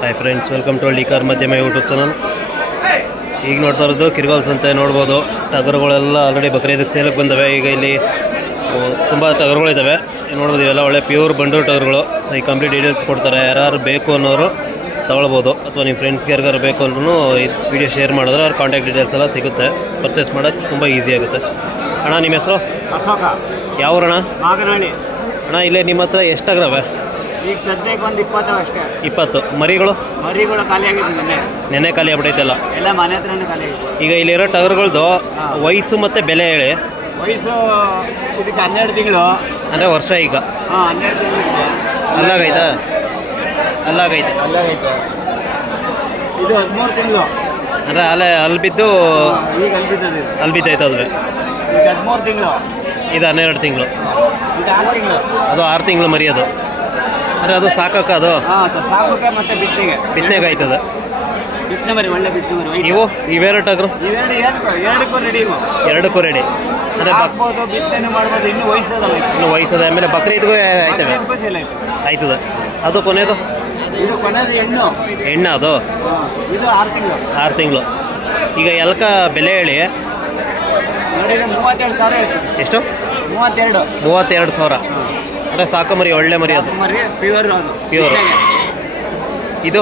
Hi friends, welcome to ಹಳ್ಳಿ car ಮಧ್ಯಮ YouTube channel. ಈಗ ನೋಡ್ತಾ ಇರೋದು ಕಿರ್ಗಾಲ್ ಸಂತೆ. ನೋಡ್ಬೋದು ಟಗರುಗಳೆಲ್ಲ ಆಲ್ರೆಡಿ ಬಕ್ರೀದಕ್ಕೆ ಸೇಲಕ್ಕೆ ಬಂದವೆ. ಈಗ ಇಲ್ಲಿ ತುಂಬ ಟಗರುಗಳಿದ್ದಾವೆ ನೋಡ್ಬೋದು. ಇವೆಲ್ಲ ಒಳ್ಳೆ ಪ್ಯೂರ್ ಬಂಡೂರು ಟಗರುಗಳು. ಸೊ ಈ ಕಂಪ್ಲೀಟ್ ಡೀಟೇಲ್ಸ್ ಕೊಡ್ತಾರೆ. ಯಾರು ಬೇಕು ಅನ್ನೋರು ತೊಗೊಳ್ಬೋದು, ಅಥವಾ ನಿಮ್ಮ ಫ್ರೆಂಡ್ಸ್ಗೆ ಯಾರಿಗಾರು ಬೇಕು ಅಂದ್ರೂ ಈ ವಿಡಿಯೋ ಶೇರ್ ಮಾಡಿದ್ರೆ ಅವ್ರ ಕಾಂಟ್ಯಾಕ್ಟ್ ಡೀಟೇಲ್ಸ್ ಎಲ್ಲ ಸಿಗುತ್ತೆ. ಪರ್ಚೇಸ್ ಮಾಡೋದು ತುಂಬ ಈಸಿ ಆಗುತ್ತೆ. ಅಣ್ಣ, ನಿಮ್ಮ ಹೆಸರು? ಅಶೋಕ. ಯಾವೂರಣ್ಣ? ಮಾಗನಹಳ್ಳಿ. ಅಣ್ಣ, ಇಲ್ಲೇ ನಿಮ್ಮ ಹತ್ರ ಎಷ್ಟಾಗ್ರವೆ? ಈಗ ಸದ್ಯಕ್ಕೆ ಒಂದು 20 ಅಷ್ಟೇ. 20 ಮರಿಗಳು ಖಾಲಿ ಆಗಿದೆ. ನೆನೆ ಖಾಲಿ ಆಗ್ಬಿಟ್ಟೈತೆಲ್ಲ, ಎಲ್ಲ ಮನೆ ಹತ್ರನೇ ಖಾಲಿ ಆಗಿದೆ. ಈಗ ಇಲ್ಲಿರೋ ಟಗರುಗಳ್ದು ವಯಸ್ಸು ಮತ್ತು ಬೆಲೆ ಹೇಳಿ. ವಯಸ್ಸು ಇದಕ್ಕೆ 12 ತಿಂಗಳು, ಅಂದರೆ ವರ್ಷ. ಈಗ 12 ತಿಂಗಳು. ಅಲ್ಲಾಗೈತಾ? ಅಲ್ಲಾಗೈತೆ. ಇದು 13 ತಿಂಗಳು, ಅಂದರೆ ಅಲ್ಲಿ ಬಿದ್ದು ಈಗ ಅಲ್ಲಿ ಬಿದ್ದೈತೆ. ಅದು ಈಗ 13 ತಿಂಗಳು. ಇದು 12 ತಿಂಗಳು. ಇದು 6 ತಿಂಗಳು. ಅದು 6 ತಿಂಗಳು ಮರಿ. ಅದು ಅಂದರೆ ಅದು ಸಾಕಕ್ಕ? ಅದು ಸಾಕಕ್ಕೆ ಮತ್ತೆ ಬಿತ್ತನೆಗೆ ಆಯ್ತದೆ. ಬಿತ್ತನೆ ಮರಿ, ಒಳ್ಳೆ ಬಿತ್ತನೆ ಮರಿ. ಇವೆರಡು ಟಗರು ಎರಡಕ್ಕೂ ರೆಡಿ. ಎರಡಕ್ಕೂ ರೆಡಿ. ಅಂದರೆ ಹಾಕ್ಬೋದು, ಬಿತ್ತನೆ ಮಾಡ್ಬೋದು. ಇನ್ನೂ ವಯಸ್ಸದ ಆಮೇಲೆ ಬಕ್ರೀದ್ಗೂ ಆಯ್ತವೆ, ಆಯ್ತದೆ. ಅದು ಕೊನೆಯದು ಇದು ಕೊನೆಯದು ಹೆಣ್ಣು. ಅದು ಇದು 6 ತಿಂಗಳು. 6 ತಿಂಗಳು. ಈಗ ಎಲ್ಕ ಬೆಲೆ ಹೇಳಿ. ನೋಡಿದ್ರೆ 32,000 ಹೇಳ್ತೀವಿ. ಎಷ್ಟು? 32,000. ಅಂದರೆ ಸಾಕು ಮರಿ, ಒಳ್ಳೆ ಮರಿ. ಅದು ಮರಿ ಪ್ಯೂರ್. ಅದು ಪ್ಯೂರ್. ಇದು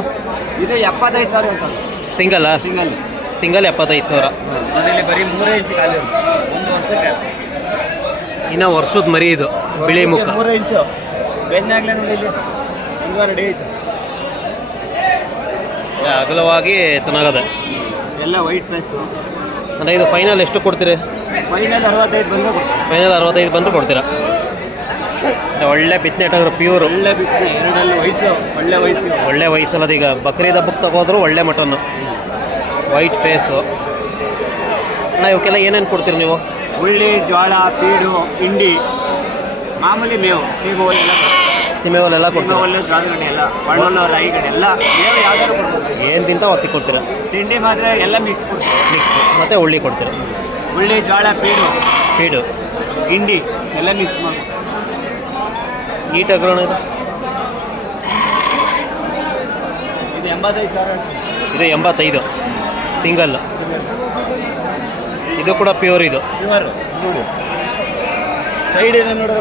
75,000 ಹೇಳ್ತಾರೆ. ಸಿಂಗಲ್ಲ? ಸಿಂಗಲ್ 75,000. ಅದರಲ್ಲಿ ಬರೀ 3 ಇಂಚು ಖಾಲಿ. ಒಂದು ವರ್ಷಕ್ಕೆ ಇನ್ನು ವರ್ಷದ ಮರಿ. ಇದು ಬಿಳಿ ಮುಖ, 3 ಇಂಚು ಬೆನ್ನಾಗಲೇ ನೋಡಿ. ಇಲ್ಲಿ ಹಿಂಗ ರೆಡಿ ಐತೆ. ಅಗಲವಾಗಿ ಚೆನ್ನಾಗದೆ. ಎಲ್ಲ ವೈಟ್ ಪ್ಲೇಸು. ಅಂದರೆ ಇದು ಫೈನಲ್ ಎಷ್ಟು ಕೊಡ್ತೀರಿ? ಫೈನಲ್ 65 ಬಂದರೆ ಫೈನಲ್ 65 ಬಂದರೂ ಕೊಡ್ತೀರಾ? ಒಳ್ಳೆ ಬಿತ್ತನೆ ಟಗರು, ಪ್ಯೂರ್. ಒಳ್ಳೆ ಬಿತ್ತನೆ. ಎರಡಲ್ಲಿ ವಯಸ್ಸು, ಒಳ್ಳೆ ವಯಸ್ಸಲ್ಲದು. ಈಗ ಬಕ್ರೀದ್ ಹಬ್ಬಕ್ಕೆ ತಗೋದ್ರು ಒಳ್ಳೆ ಮಟನ್ನು, ವೈಟ್ ಫೇಸು. ಅಣ್ಣ, ಇವಕ್ಕೆಲ್ಲ ಏನೇನು ಕೊಡ್ತೀರಿ ನೀವು? ಉಳ್ಳಿ, ಜೋಳ, ಪೀಡು, ಹಿಂಡಿ, ಮಾಮೂಲಿ ಮೇವು, ಸೀಮೆವಲ್ಲೆಲ್ಲ ಕೊಡ್ತೀರಾ? ಜೋಳಗಡ್ಡೆ ಎಲ್ಲ, ಒಳ್ಳೊಳ್ಳೆ ರಾಯಿಗಡ್ಡೆ ಎಲ್ಲ ಮೇವು ಯಾವ್ದಾದ್ರು ಕೊಡ್ಬೋದು. ಏನು ತಿಂತ ಒತ್ತಿ ಕೊಡ್ತೀರಾ? ತಿಂಡಿ ಮಾತ್ರ ಎಲ್ಲ ಮಿಕ್ಸ್ ಕೊಡ್ತೀವಿ. ಮತ್ತು ಉಳ್ಳಿ ಕೊಡ್ತೀರಾ? ಉಳ್ಳಿ, ಜೋಳ, ಪೀಡು, ಹಿಂಡಿ ಎಲ್ಲ ಮಿಕ್ಸ್ ಮಾಡಿ. ಈ ಟಗರು ಇದು 85,000. ಇದು 85 ಸಿಂಗಲ್. ಇದು ಕೂಡ ಪ್ಯೂರ್. ಇದು ಪ್ಯೂರ್ ನೋಡಿ, ಸೈಡ್ ಇದೆ ನೋಡಿದ್ರೆ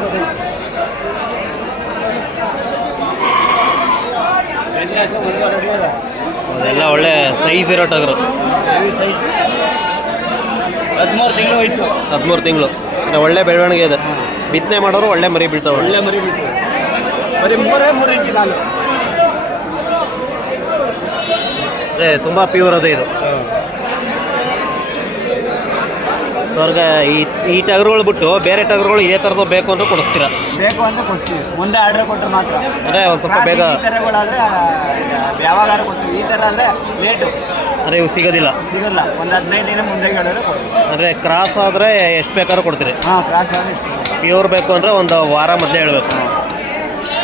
ಅದೆಲ್ಲ ಒಳ್ಳೆ ಸೈಜ್ ಇರೋ ಟಗರು. 13 ತಿಂಗಳು ವಯಸ್ಸು. 13 ತಿಂಗಳು. ಒಳ್ಳೆ ಬೆಳವಣಿಗೆ ಇದೆ. ಬಿತ್ತನೆ ಮಾಡೋರು ಒಳ್ಳೆ ಮರಿ ಬೀಳ್ತಾವೆ. ಒಳ್ಳೆ ಮರಿ ಬೀಳ್ತಾವೆ. ಬರೀ 3 ಇಂಚು ಕಾಲು. ಅದೇ ತುಂಬ ಪ್ಯೂರ್ ಅದೇ ಇದು. ಅವ್ರಿಗೆ ಈ ಟಗರುಗಳು ಬಿಟ್ಟು ಬೇರೆ ಟಗರುಗಳು ಇದೇ ಥರದ್ದು ಬೇಕು ಅಂದ್ರೆ ಕೊಡಿಸ್ತೀರಾ? ಬೇಕು ಅಂದರೆ ಕೊಡಿಸ್ತೀವಿ. ಮುಂದೆ ಆರ್ಡರ್ ಕೊಟ್ಟರೆ ಮಾತ್ರ. ಅಂದರೆ ಒಂದು ಸ್ವಲ್ಪ ಬೇಗ. ಈ ಥರಗಳಾದರೆ ಯಾವಾಗ ಕೊಡ್ತೀವಿ. ಈ ಥರ ಅಂದರೆ ಲೇಟು. ಅಂದರೆ ಇವು ಸಿಗೋದಿಲ್ಲ. ಒಂದು 15 ದಿನ ಮುಂದೆ ಹೇಳಿದ್ರೆ ಕೊಡ್ತೀವಿ. ಅಂದರೆ ಕ್ರಾಸ್ ಆದರೆ ಎಷ್ಟು ಬೇಕಾದ್ರೂ ಕೊಡ್ತೀರಿ? ಕ್ರಾಸ್ ಆದರೆ ಪ್ಯೂರ್ ಬೇಕು ಅಂದರೆ ಒಂದು ವಾರ ಮೊದಲೇ ಹೇಳಬೇಕು.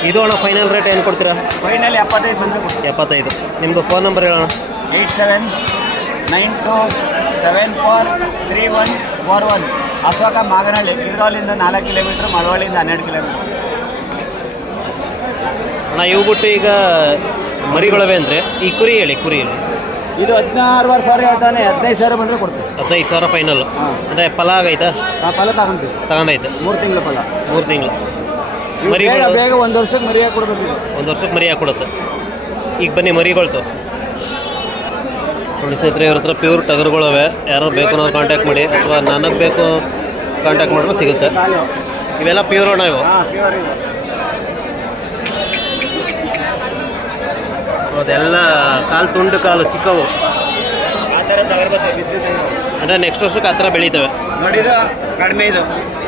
ಇದು ಅಣ್ಣ, ಫೈನಲ್ ರೇಟ್ ಏನು ಕೊಡ್ತೀರಾ? ಫೈನಲ್ 75 ಬಂದರೆ ಕೊಡ್ತೀವಿ. 75. ನಿಮ್ಮದು ಫೋನ್ ನಂಬರ್ ಹೇಳೋಣ. 8792743141. ಅಶೋಕ, ಮಾಗನಹಳ್ಳಿ. ಕಿರ್ಗಾಲಿಂದ 4 ಕಿಲೋಮೀಟ್ರ್, ಮಳವಳ್ಳಿಯಿಂದ 12 ಕಿಲೋಮೀಟ್ರ್. ಅಣ್ಣ, ಇವು ಬಿಟ್ಟು ಈಗ ಮರಿಗಳವೆ ಅಂದರೆ ಈ ಕುರಿ ಹೇಳಿ. ಇದು 16,000 ಹೇಳ್ತಾನೆ. 15,000 ಬಂದರೆ ಕೊಡ್ತೀವಿ. 15,000 ಫೈನಲ್. ಅಂದರೆ ಫಲ ಆಗೈತಾ? ಫಲ ತಗೊಂತೀವಿ. ತಗೊಂಡೈತೆ. 3 ತಿಂಗಳು ಫಲ. 3 ತಿಂಗಳು ಮರಿ. ಬೇಗ 1 ವರ್ಷಕ್ಕೆ ಮರಿ ಕೊಡ್ಬೇಕು. 1 ವರ್ಷಕ್ಕೆ ಮರಿ ಕೊಡುತ್ತೆ. ಈಗ ಬನ್ನಿ ಮರಿಗಳು ತೋರಿಸಿ ನೋಡಿ ಸ್ನೇಹಿತರೆ. ಇವ್ರ ಹತ್ರ ಪ್ಯೂರ್ ಟಗರುಗಳವೆ. ಯಾರು ಬೇಕು ಅನ್ನೋರು ಕಾಂಟ್ಯಾಕ್ಟ್ ಮಾಡಿ, ಅಥವಾ ನನಗೆ ಬೇಕು ಕಾಂಟ್ಯಾಕ್ಟ್ ಮಾಡಿದ್ರೆ ಸಿಗುತ್ತೆ. ಇವೆಲ್ಲ ಪ್ಯೂರ್ ಅಣ್ಣ ಇವು. ಅದೆಲ್ಲ ಕಾಲು ತುಂಡು, ಕಾಲು ಚಿಕ್ಕವು. ಅಂದರೆ ನೆಕ್ಸ್ಟ್ ವರ್ಷಕ್ಕೆ ಆ ಥರ ಬೆಳೀತವೆ ನೋಡಿ. ಇದು ಕಡಿಮೆ, ಇದು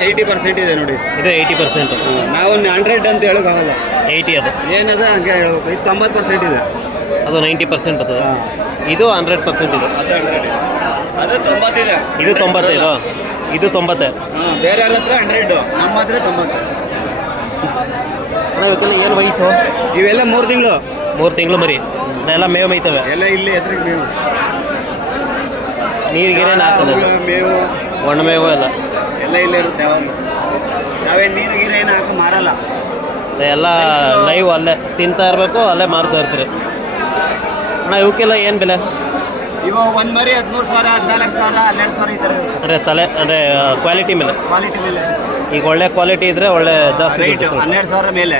80% ಇದೆ ನೋಡಿ. ಇದು 80%. ನಾವು 100 ಅಂತ ಹೇಳೋಕ್ಕಾಗಲ್ಲ. 80 ಅದು ಏನಿದೆ ಹಂಗೆ ಹೇಳ್ಬೇಕು. ಇದು 90% ಇದೆ. ಅದು 90% ಬರ್ತದೆ. ಇದು 100% ಇದು. ಅದು 90 ಇದೆ. ಇದು 95. ಇದು 90. ಬೇರೆ ಹತ್ರ 100, ನಮ್ಮ ಹತ್ರ 90. ಅಣ್ಣ, ಇವಕ್ಕೆಲ್ಲ ಏನು ವಯಸ್ಸು? ಇವೆಲ್ಲ 3 ತಿಂಗಳು. 3 ತಿಂಗಳು ಮರಿ. ಎಲ್ಲ ಮೇವು ಮೇಯ್ತವೆ. ಎಲ್ಲ ಇಲ್ಲಿ ಎದುರಿಗೆ ಮೇವು. ನೀರಿಗೇನೇನು ಹಾಕೋದು? ಮೇವು, ಒಣ ಮೇವು ಎಲ್ಲ ಇಲ್ಲೇ ಇರುತ್ತೆ. ಯಾವಾಗ ನಾವೇನು ನೀರು ಗೀರು ಏನು ಹಾಕಿ ಮಾರಲ್ಲ. ಎಲ್ಲ ಲೈವ್ ಅಲ್ಲೇ ತಿಂತಾ ಇರಬೇಕು, ಅಲ್ಲೇ ಮಾರ್ತಾ ಇರ್ತೀರಿ. ಅಣ್ಣ ಇವಕ್ಕೆಲ್ಲ ಏನು ಬೆಲೆ? ಇವಾಗ ಒಂದು ಮರಿ 13,000, 14,000, 12,000 ಈ ಥರ ಇರುತ್ತೆ. ಅಂದರೆ ತಲೆ ಅಂದರೆ ಕ್ವಾಲಿಟಿ ಮೇಲೆ. ಕ್ವಾಲಿಟಿ ಮೇಲೆ ಈಗ ಒಳ್ಳೆ ಕ್ವಾಲಿಟಿ ಇದ್ದರೆ ಒಳ್ಳೆ ಜಾಸ್ತಿ ರೇಟ್ ದುಡ್ಡು ಸ್ವಲ್ಪ. 12,000 ಮೇಲೆ,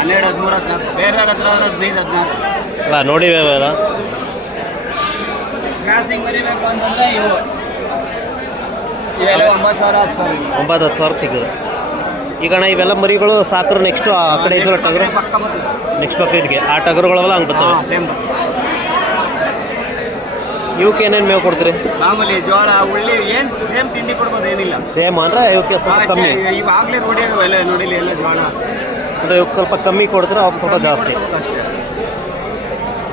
12, 13, 14. ಬೇರೆಯವ್ರ ಹತ್ರ 15, 16. ಅಲ್ಲ ನೋಡಿವೇವಲ್ಲ. ಕ್ರಾಸಿಂಗ್ ಮರಿ ಬೇಕು ಅಂತಂದರೆ ಇವೆಲ್ಲ 9,000, 10,000. 9-10 ಸಾವಿರಕ್ಕೆ ಸಿಗ್ತದೆ. ಈಗ ಅಣ್ಣ ಇವೆಲ್ಲ ಮರಿಗಳು ಸಾಕ್ರು ನೆಕ್ಸ್ಟು ಆ ಕಡೆ ಇದ್ದಲ್ಲ ಟಗರು, ಪಕ್ಕ ಬರ್ತದೆ. ನೆಕ್ಸ್ಟ್ ಬಕ್ರೀದ್ಗೆ ಆ ಟಗರುಗಳೆಲ್ಲ ಹಂಗೆ ಬರ್ತವೆ. ಸೇಮ್ ಇವಕ್ಕೆ ಏನೇನು ಮೇವು ಕೊಡ್ತೀರಿ? ಮಾಮೂಲಿ ಜೋಳ, ಉಳ್ಳಿ ಏನು ಸೇಮ್ ತಿಂಡಿ ಕೊಡ್ಬೋದು, ಏನಿಲ್ಲ. ಸೇಮ್ ಅಂದರೆ ಇವಕ್ಕೆ ಸ್ವಲ್ಪ ಕಮ್ಮಿ. ಇವಾಗಲೇ ಎಲ್ಲ ನೋಡಿಲಿ ಎಲ್ಲ ಜೋಳ. ಅಂದರೆ ಇವಕ್ಕೆ ಸ್ವಲ್ಪ ಕಮ್ಮಿ ಕೊಡ್ತಾರೆ, ಅವಕ್ಕೆ ಸ್ವಲ್ಪ ಜಾಸ್ತಿ. ಅಷ್ಟೇ.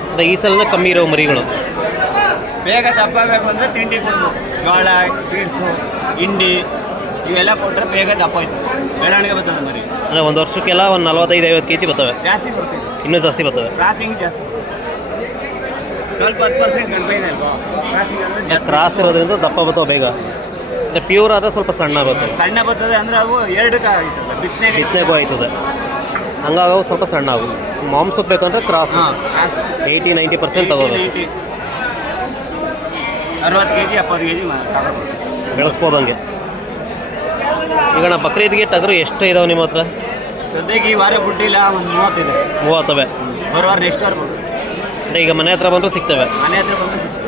ಅಂದರೆ ಈ ಸಲನೇ ಕಮ್ಮಿ ಇರೋ ಮರಿಗಳು. ಬೇಗ ದಪ್ಪ ಬೇಕು ಅಂದರೆ ತಿಂಡಿ ಕೊಡ್ಬೇಕು. ಜೋಳ, ಬೀಡ್ಸು, ಹಿಂಡಿ ಇವೆಲ್ಲ ಕೊಟ್ಟರೆ ಬೇಗ ದಪ್ಪ ಆಯ್ತು, ಬೆಳವಣಿಗೆ ಬರ್ತದೆ ಮರಿ. ಅಂದರೆ ಒಂದು ವರ್ಷಕ್ಕೆಲ್ಲ ಒಂದು 45-50 kg ಬರ್ತವೆ. ಜಾಸ್ತಿ ಬರ್ತೀವಿ, ಇನ್ನೂ ಜಾಸ್ತಿ ಬರ್ತವೆ. ಕ್ರಾಸಿಂಗ್ ಜಾಸ್ತಿ, ಸ್ವಲ್ಪ 10% ಕಡಿಮೆ ಇದೆ ಅಲ್ವಾ ಕ್ರಾಸಿಂಗ್ ಅಂದರೆ ಜಾಸ್ತಿ. ಕ್ರಾಸ್ ಇರೋದ್ರಿಂದ ದಪ್ಪ ಬರ್ತವೆ ಬೇಗ. ಅಂದರೆ ಪ್ಯೂರ್ ಆದರೆ ಸ್ವಲ್ಪ ಸಣ್ಣ ಬರ್ತವೆ. ಸಣ್ಣ ಬರ್ತದೆ ಅಂದರೆ ಅವು ಎರಡಕ್ಕೆ ಆಯ್ತದೆ, ಬಿತ್ತನೆಗೂ ಆಯ್ತದೆ, ಹಂಗಾಗಿ ಅವು ಸ್ವಲ್ಪ ಸಣ್ಣ ಅವು. ಮಾಂಸಕ್ಕೆ ಬೇಕಂದ್ರೆ ಕ್ರಾಸ್ 80-90% ತಗೋಬೇಕು. 60 kg 70 kg ಬೆಳೆಸ್ಬೋದು ಹಂಗೆ. ಈಗ ನಾ ಬಕ್ರೀದ್ಗೆ ಟಗರು ಎಷ್ಟು ಇದಾವೆ ನಿಮ್ಮ ಹತ್ರ? ಸದ್ಯಕ್ಕೆ ಈ ವಾರ ಬಿಟ್ಟಿಲ್ಲ, ಒಂದು 30 ಇದೆ. 30 ಬರುವಾರ ನೆಕ್ಸ್ಟ್ ವಾರ ಬರ್ತದೆ. ಅಂದರೆ ಈಗ ಮನೆ ಹತ್ರ ಬಂದರೂ ಸಿಗ್ತವೆ. ಮನೆ ಹತ್ರ ಬಂದು ಸಿಗ್ತವೆ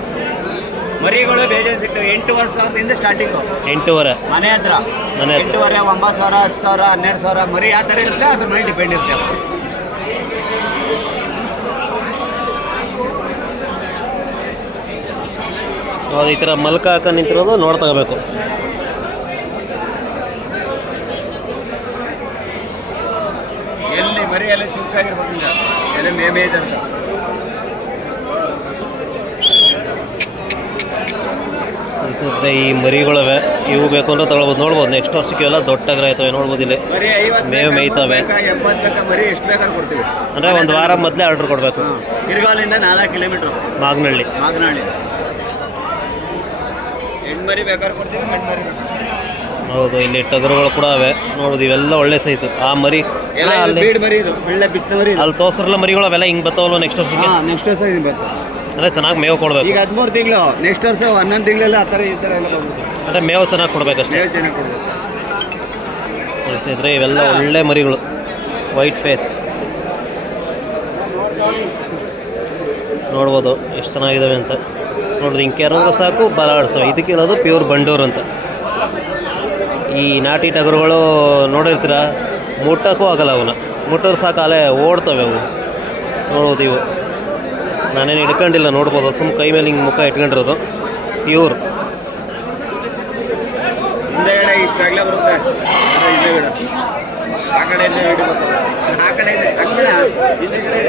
ಮರಿಗಳು, ಬೇಜಾರು ಸಿಗ್ತವೆ. 8 ವರ್ಷದಿಂದ ಸ್ಟಾರ್ಟಿಂಗು. 8.5 ಮನೆ ಹತ್ರ 8,500, 9,000, 10,000, 12,000 ಮರಿ ಯಾವ ಥರ ಇರುತ್ತೆ ಅದ್ರ ಮೇಲೆ ಡಿಪೆಂಡ್ ಇರುತ್ತೆ. ಹೌದು, ಈ ಥರ ಮಲ್ಕ ಹಾಕ ನಿಂತಿರೋದು ನೋಡಿ ತಗೋಬೇಕು. ಎಲ್ಲಿ ಮರಿ ಎಲ್ಲ ಚುಕ್ಕಾಗಿರ್ಬೇಕು, ಎಲ್ಲ ಮೇಮೇ ಇರುತ್ತೆ. ಅನಿಸುತ್ತೆ ಈ ಮರಿಗಳವೆ, ಇವು ಬೇಕು ಅಂದ್ರೆ ತಗೊಳ್ಬೋದು. ನೋಡ್ಬೋದು ನೆಕ್ಸ್ಟ್ ವರ್ಷಕ್ಕೆ ಎಲ್ಲ ದೊಡ್ಡ ಟಗರ ಆಯ್ತವೆ, ನೋಡ್ಬೋದು ಇಲ್ಲಿ ಮರಿ 50 ಮೇವು ಮೇಯ್ತವೆ. 80 ಮರಿ ಎಷ್ಟು ಬೇಕಾದ್ರೂ ಕೊಡ್ತೀವಿ. ಅಂದರೆ ಒಂದು ವಾರ ಮೊದಲೇ ಆರ್ಡ್ರ್ ಕೊಡಬೇಕು. ಕಿರ್ಗಾಲಿಂದ 4 ಕಿಲೋಮೀಟ್ರ್ ಮಾಗನಹಳ್ಳಿ. ಹೆಣ್ಮರಿ ಬೇಕಾದ್ರೆ ಕೊಡ್ತೀವಿ, ಗಂಡ್ಮರಿ. ಹೌದು, ಇಲ್ಲಿ ಟಗರುಗಳು ಕೂಡ ಅವೆ, ನೋಡೋದು ಇವೆಲ್ಲ ಒಳ್ಳೆ ಸೈಜು. ಆ ಮರಿ ಅಲ್ಲಿ ಬೀಡ್ ಮರಿ ಇದು, ಒಳ್ಳೆ ಬಿತ್ತ ಮರಿ. ಅಲ್ಲಿ ತೋರ್ಸ್ರಲ್ಲ ಮರಿಗಳು ಅವೆಲ್ಲ ಹಿಂಗೆ ಬರ್ತವಲ್ಲ ನೆಕ್ಸ್ಟ್ ವರ್ಷಕ್ಕೆ. ನೆಕ್ಸ್ಟ್ ವರ್ಷ ಬರ್ತದೆ. ಅಂದರೆ ಚೆನ್ನಾಗಿ ಮೇವು ಕೊಡಬೇಕು. ಈಗ 13 ತಿಂಗಳು, ನೆಕ್ಸ್ಟ್ ವರ್ಷ 11 ತಿಂಗಳೆಲ್ಲ ಆ ಥರ ಈ ಥರ ಎಲ್ಲ ಬರ್ಬೋದು. ಅಂದರೆ ಮೇವು ಚೆನ್ನಾಗಿ ಕೊಡಬೇಕಷ್ಟೇ. ಮೇವು ಚೆನ್ನಾಗಿ ಕೊಡಬೇಕು. ತೋರಿಸಿದ್ರೆ ಇವೆಲ್ಲ ಒಳ್ಳೆ ಮರಿಗಳು, ವೈಟ್ ಫೇಸ್. ನೋಡ್ಬೋದು ಎಷ್ಟು ಚೆನ್ನಾಗಿದ್ದಾವೆ ಅಂತ. ನೋಡಿದ್ರೆ ಹಿಂಗೆ ಕೆರದ್ರು ಸಾಕು ಬಲ ಆಡಿಸ್ತವೆ. ಇದಕ್ಕೆ ಇರೋದು ಪ್ಯೂರ್ ಬಂಡೂರು ಅಂತ. ಈ ನಾಟಿ ಟಗರುಗಳು ನೋಡಿರ್ತೀರ, ಮುಟ್ಟಕ್ಕೂ ಆಗಲ್ಲ ಅವನ್ನ. ಮುಟ್ಟೋರು ಸಾಕು ಅಲ್ಲೇ ಓಡ್ತವೆ ಅವು. ನೋಡ್ಬೋದು ಇವು ನಾನೇನು ಹಿಡ್ಕೊಂಡಿಲ್ಲ, ನೋಡ್ಬೋದು ಸುಮ್ಮ ಕೈ ಮೇಲೆ ಹಿಂಗೆ ಮುಖ ಇಟ್ಕೊಂಡಿರೋದು ಪ್ಯೂರ್. ಹಿಂದೆಗಡೆ ಇಷ್ಟಾಗಲೇ ಬರುತ್ತೆ, ಹಿಂದೆಗಡೆ ಆ ಕಡೆಯಿಂದ ಹಿಡಿಬೇಕು, ಆ ಕಡೆಯಿಂದ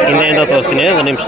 ಹಿಂದೆಯಿಂದ ತೋರಿಸ್ತೀನಿ ಒಂದು ನಿಮಿಷ.